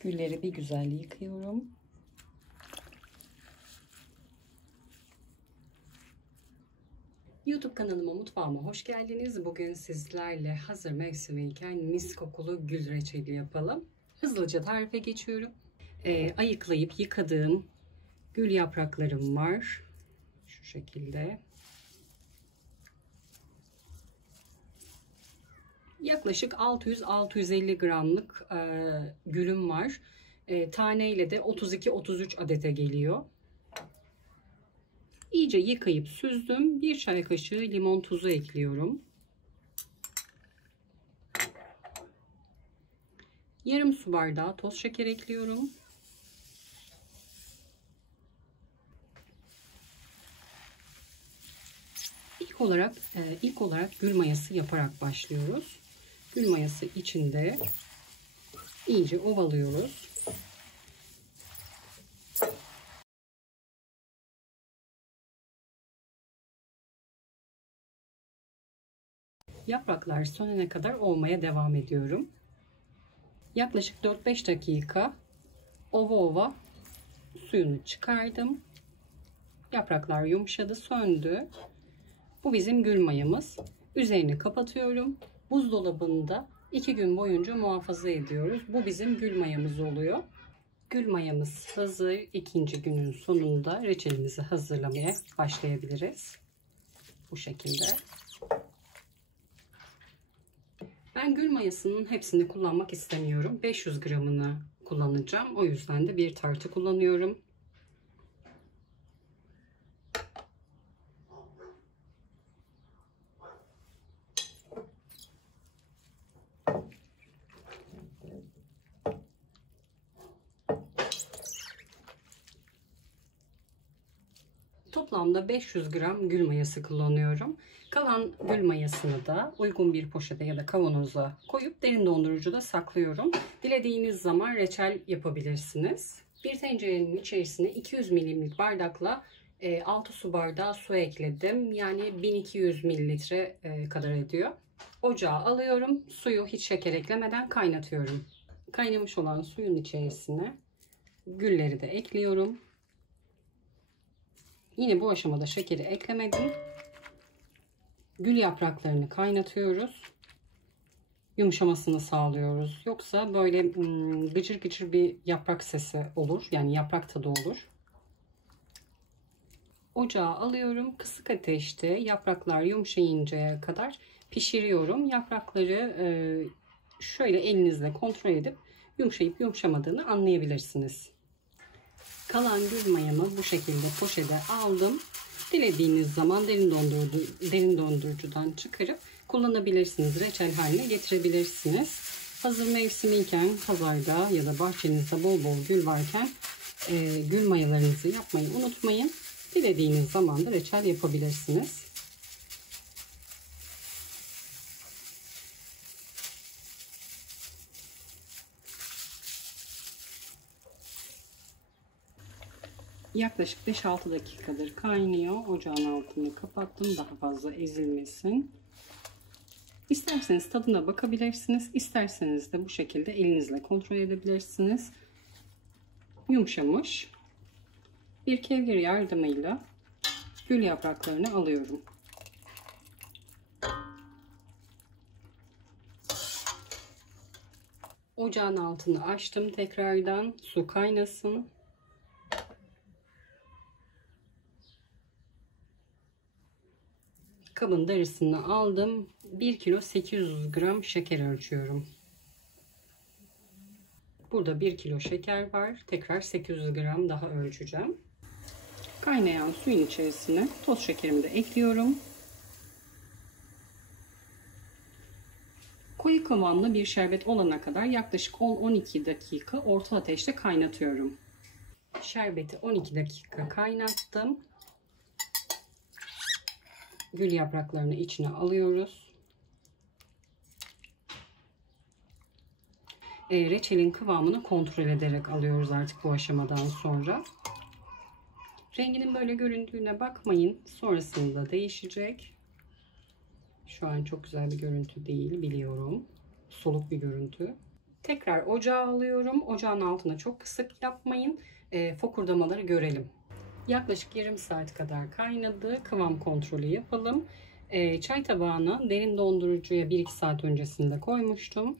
Gülleri bir güzel yıkıyorum. YouTube kanalıma, mutfağıma hoş geldiniz. Bugün sizlerle hazır mevsimiyken mis kokulu gül reçeli yapalım. Hızlıca tarife geçiyorum. Ayıklayıp yıkadığım gül yapraklarım var. Şu şekilde. Yaklaşık 600-650 gramlık gülüm var. Taneyle de 32-33 adete geliyor. İyice yıkayıp süzdüm. 1 çay kaşığı limon tuzu ekliyorum. Yarım su bardağı toz şeker ekliyorum. İlk olarak gül mayası yaparak başlıyoruz. Gül mayası içinde iyice ovalıyoruz. Yapraklar sönene kadar ovmaya devam ediyorum. Yaklaşık 4-5 dakika ova suyunu çıkardım. Yapraklar yumuşadı, söndü. Bu bizim gül mayamız. Üzerini kapatıyorum. Buzdolabında 2 gün boyunca muhafaza ediyoruz. Bu bizim gül mayamız oluyor. Gül mayamız hazır. 2. günün sonunda reçelimizi hazırlamaya başlayabiliriz. Bu şekilde. Ben gül mayasının hepsini kullanmak istemiyorum. 500 gramını kullanacağım. O yüzden de bir tartı kullanıyorum. Toplamda 500 gram gül mayası kullanıyorum. Kalan gül mayasını da uygun bir poşete ya da kavanoza koyup derin dondurucuda saklıyorum. Dilediğiniz zaman reçel yapabilirsiniz. Bir tencerenin içerisine 200 milimlik bardakla 6 su bardağı su ekledim. Yani 1200 mililitre kadar ediyor. Ocağa alıyorum. Suyu hiç şeker eklemeden kaynatıyorum. Kaynamış olan suyun içerisine gülleri de ekliyorum. Yine bu aşamada şekeri eklemedim. Gül yapraklarını kaynatıyoruz. Yumuşamasını sağlıyoruz. Yoksa böyle gıcır gıcır bir yaprak sesi olur. Yani yaprak tadı olur. Ocağa alıyorum. Kısık ateşte yapraklar yumuşayıncaya kadar pişiriyorum. Yaprakları şöyle elinizle kontrol edip yumuşayıp yumuşamadığını anlayabilirsiniz. Kalan gül mayamı bu şekilde poşete aldım. Dilediğiniz zaman derin dondurucudan çıkarıp kullanabilirsiniz. Reçel haline getirebilirsiniz. Hazır mevsimiyken pazarda ya da bahçenizde bol bol gül varken gül mayalarınızı yapmayı unutmayın. Dilediğiniz zaman da reçel yapabilirsiniz. Yaklaşık 5-6 dakikadır kaynıyor. Ocağın altını kapattım. Daha fazla ezilmesin. İsterseniz tadına bakabilirsiniz. İsterseniz de bu şekilde elinizle kontrol edebilirsiniz. Yumuşamış. Bir kevgir yardımıyla gül yapraklarını alıyorum. Ocağın altını açtım tekrardan. Su kaynasın. Kabın darısını aldım. 1 kilo 800 gram şeker ölçüyorum. Burada 1 kilo şeker var. Tekrar 800 gram daha ölçeceğim. Kaynayan suyun içerisine toz şekerimi de ekliyorum. Koyu kıvamlı bir şerbet olana kadar yaklaşık 10-12 dakika orta ateşte kaynatıyorum. Şerbeti 12 dakika kaynattım. Gül yapraklarını içine alıyoruz. Reçelin kıvamını kontrol ederek alıyoruz artık bu aşamadan sonra. Renginin böyle göründüğüne bakmayın. Sonrasında değişecek. Şu an çok güzel bir görüntü değil, biliyorum. Soluk bir görüntü. Tekrar ocağa alıyorum. Ocağın altına çok kısık yapmayın. Fokurdamaları görelim. Yaklaşık yarım saat kadar kaynadı. Kıvam kontrolü yapalım. Çay tabağına derin dondurucuya 1-2 saat öncesinde koymuştum.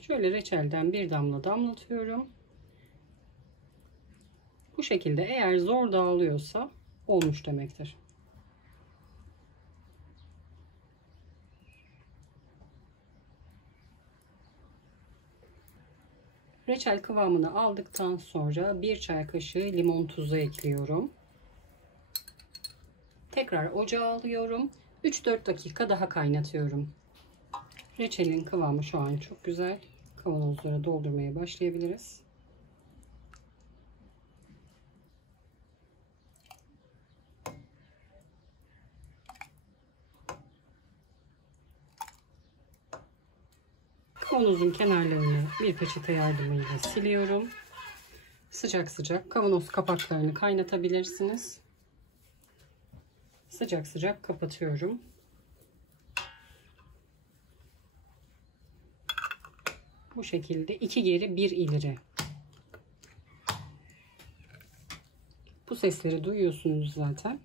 Şöyle reçelden bir damla damlatıyorum. Bu şekilde eğer zor dağılıyorsa olmuş demektir. Reçel kıvamını aldıktan sonra 1 çay kaşığı limon tuzu ekliyorum. Tekrar ocağa alıyorum. 3-4 dakika daha kaynatıyorum. Reçelin kıvamı şu an çok güzel. Kavanozlara doldurmaya başlayabiliriz. Kavanozun kenarlarını bir peçete yardımıyla siliyorum. Sıcak sıcak kavanoz kapaklarını kaynatabilirsiniz. Sıcak sıcak kapatıyorum. Bu şekilde 2 geri 1 ileri. Bu sesleri duyuyorsunuz zaten.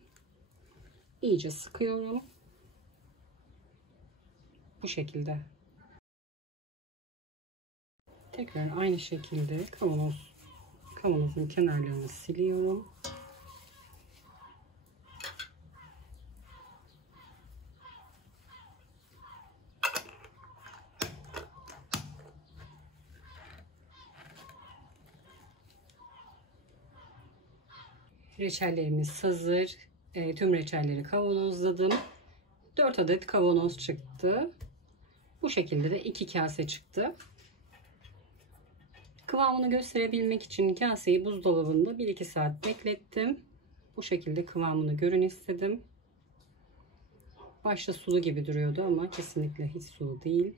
İyice sıkıyorum. Bu şekilde. Tekrar aynı şekilde kavanozun kenarlarını siliyorum. Reçellerimiz hazır. Tüm reçelleri kavanozladım. 4 adet kavanoz çıktı. Bu şekilde de 2 kase çıktı. Kıvamını gösterebilmek için kaseyi buzdolabında 1-2 saat beklettim. Bu şekilde kıvamını görün istedim. Başta sulu gibi duruyordu ama kesinlikle hiç sulu değil.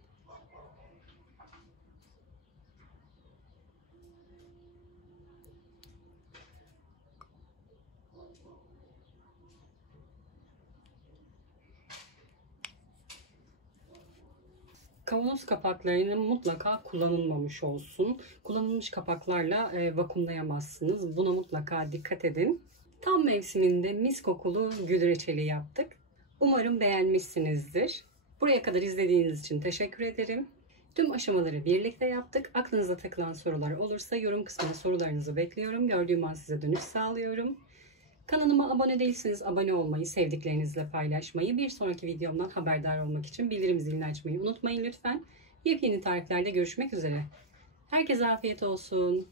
Kavanoz kapaklarının mutlaka kullanılmamış olsun. Kullanılmış kapaklarla vakumlayamazsınız. Buna mutlaka dikkat edin. Tam mevsiminde mis kokulu gül reçeli yaptık. Umarım beğenmişsinizdir. Buraya kadar izlediğiniz için teşekkür ederim. Tüm aşamaları birlikte yaptık. Aklınıza takılan sorular olursa yorum kısmına sorularınızı bekliyorum. Gördüğüm an size dönüş sağlıyorum. Kanalıma abone değilseniz abone olmayı, sevdiklerinizle paylaşmayı, bir sonraki videomdan haberdar olmak için bildirim zilini açmayı unutmayın lütfen. Yepyeni tariflerde görüşmek üzere. Herkese afiyet olsun.